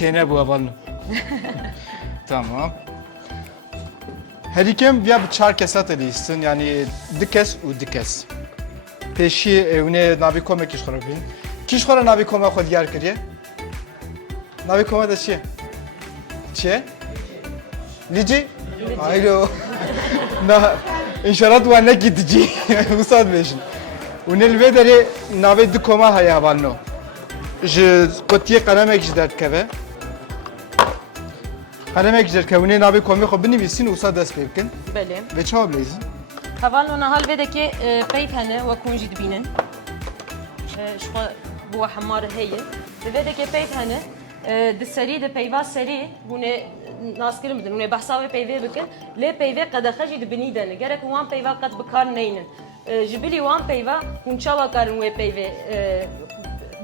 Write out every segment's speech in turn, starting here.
çene bu avalno. Tamam. Her ikem ya bir çar kesat edilsin yani dikes u dikes. Peşi evine navi kome kiş xarabin. Kiş xara navi kome xod diyar kiriye. Navi kome da çi? Çi? Lici? Aylo. Na inşallah tu anne gidici. Usad beşin. Unel vedere navi dikoma haya valno. Je kotiye karamek jidert keve. Karamek jidert keve. Unel navi kome xo binivisin usad dest pevkin. بله Ve çav blezin. هەواڵ نەهاڵ بێدەکێ پەیت هەنە وە کونجی دبینن شخوا بووە هەمارە هەیە دەبێدەکێ پەیت هەنە دسەری دە پەیوا سەری هونێ ناسکرم بدن هونێ بەحساوێ پەیوێ بکن لێ پەیوێ قەدەخەژی دبنی دەنە گەرەک وان پەیوا قەت بکار نەینن ji bilî wan peyva hûn çawa karin wê peyvê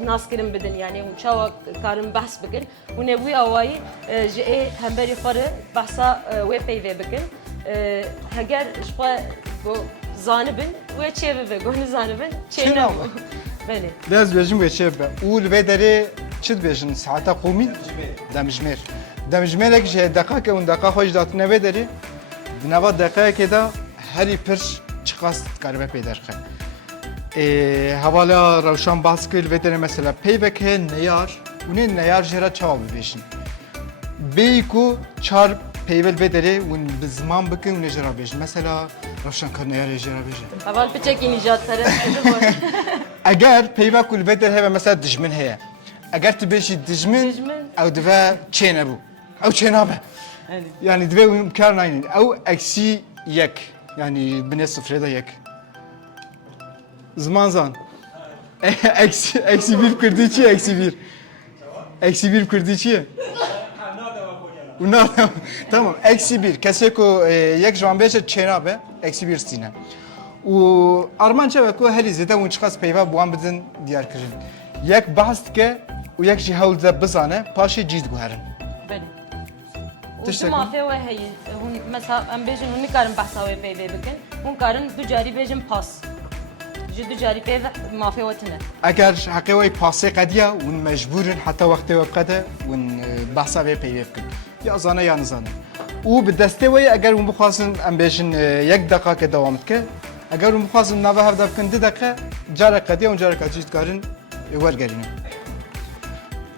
naskirin bidin yani hûn çawa karin behs bikin hûn ê wî awayî ji ê hemberî xwe re behsa wê peyvê bikin heger ji xwe zanibin wê çê bibe gonî zanibin çê nebû belê Dez bejim ve çebe. Ul vedere çid bejin saata qumi demjmer. Demjmerek je dakika un dakika hoş datne vedere. Dinava dakika keda heri pir çıkas karbe peyder khe. Havala ravşan baskil vedere mesela peybek he neyar. Unen neyar jera çav bejin. Beyku çar peyvel vedere un bizman bikin un jera bejin. Mesela ravşan kar neyar jera bejin. heval piçekî nîjat kere Eğer peyva kul veder heve mesela dijmin heye. Eğer tu beşi dijmin, ev dve çene bu. Ev çene be. Yani dve imkan naynin. Ev eksi yek. Yani bine sıfırda yek. Zaman zan. Eksi bir kurdiçi eksi bir. Eksi bir kurdiçi. Tamam eksi bir. Keseko yek jwan beşe çene be. Eksi bir stine. و ارمانچه و کو هلی زده اون چقدر پیوا بوام بدن دیار کردن یک بحث که و یک جه هول ذا بزانه پاشی جید گوهرن belê Teşekkür. mafê we heye hûn mesela em bêjin hûn nikarin behsa wê peyvê bikin hûn karin du carî bêjin pas ji du carî peyv mafê we tune اگر حقی وی پاسه قدیا و مجبورن حتی وقتی و قده و بحثا به پیوی بکن یا زانه یا نزانه و به دسته وی اگر اون بخواستن ام بیشن یک دقیقه که دوام که اگر اون بخواستن نوه هفته بکن ده دقیقه جاره قدیا اون جاره قدیت کارن ورگرینه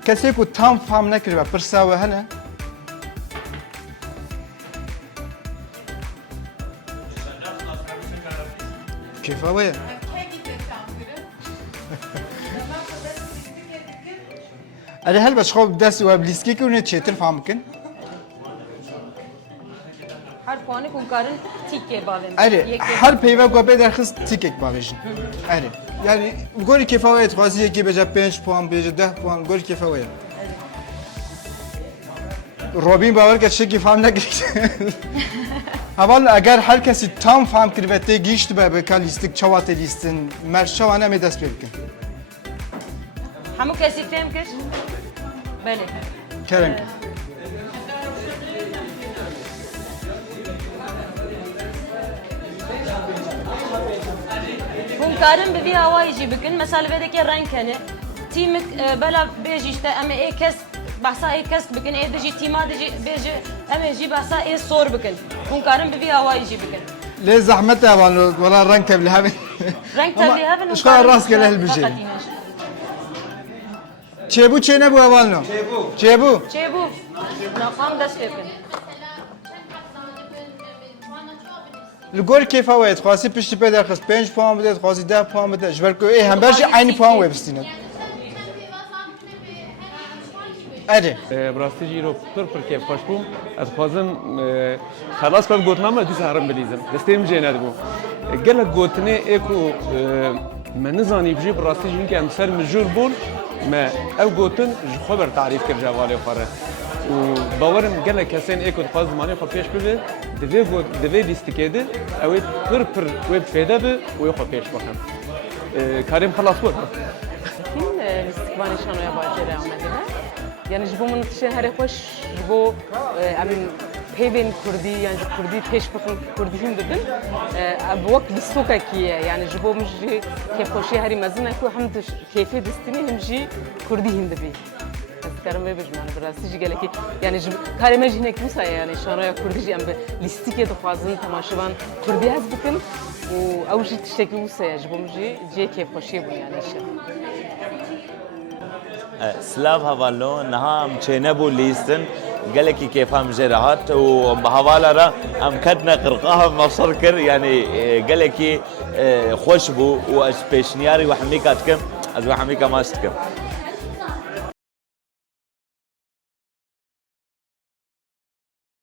کسی که تام فهم نکرد و پرسا و هنه کیفا ویه أنا هل بس خوب دست و بلیسکی که اونه چیتر فهم کن؟ her puanı hûn karin tîkê bavên أره هر پیوه گوبه در خست تیکک باویشن. أره yani گوری کیفا وید خواستی که بجا 5 puan بجا 10 puan گوری کیفا وید. روبین باور کرد شکی فهم نکرد. Haval eğer her kesi tam faham kirvette giyişti be kalistik çavat listin merşavane mi dest belki. hemû kesî fêm kir belê Kerem. hûn karin bi vî awayî jî bikin mesela vedekê reng hene tîmik bela bêjî işte em ê kes behsa ê kesk bikin ê dijî tîma dijî bêje em ê jî behsa ê sor bikin hûn karin bi vî awayî jî bikin ليه زحمت يا والله ولا رنگ تبلي هذا renk tevlî hevin شو راس قال هالبجي çebu çene bu avalno çebu çêbû naqam dest pê bikin Lgor keyfa wayt khasi pişti peder khas 5 puan bide khasi 10 puan bide jber ko hem berji aynı puan we bistine Ade براستی جیرو پر که خوش بوم از خوازم خلاص کم گوتنام دیس هرم بلیزم دستیم جنر بو گله گوتنه اکو من نزانی بجی براستی جین که امسر مجور بون ما او گوتن خبر تعریف کر جوالی خاره و باورم گله کسین اکو خواز زمانی خو پیش بده دوی لیستیکیده اوید پر وب فیده به و خو پیش بخم کاریم خلاص بود این لیستیکوانشان و باجره آمده نه yani ji bo min tişe herê xweş ji bo em peyvên Kurdî yan ji Kurdî pêş bikin Kurdî hîn dibin bi wek distokekî ye yani ji bo min jî kêfxweşî herî mezin e ku hem kêfê distînî hem jî Kurdî hîn dibî. Ez دکارم به بجمان براستی جگلی که یعنی کاری مجنه کی بوسه یعنی شانویا کردی جیم به لیستی که دخوازن تماشاوان کردی هست بکن و اوجی تشکی بوسه جبوم جی که خوشی بود یعنی شه سلاف هوالو نها چه بو لیستن قال لك كيف هم جراحات وبهوالا را هم كدنا قرقاها مصر كر يعني قال لك خوش بو واش بيشنياري وحميكاتكم از وحميكا ماستكم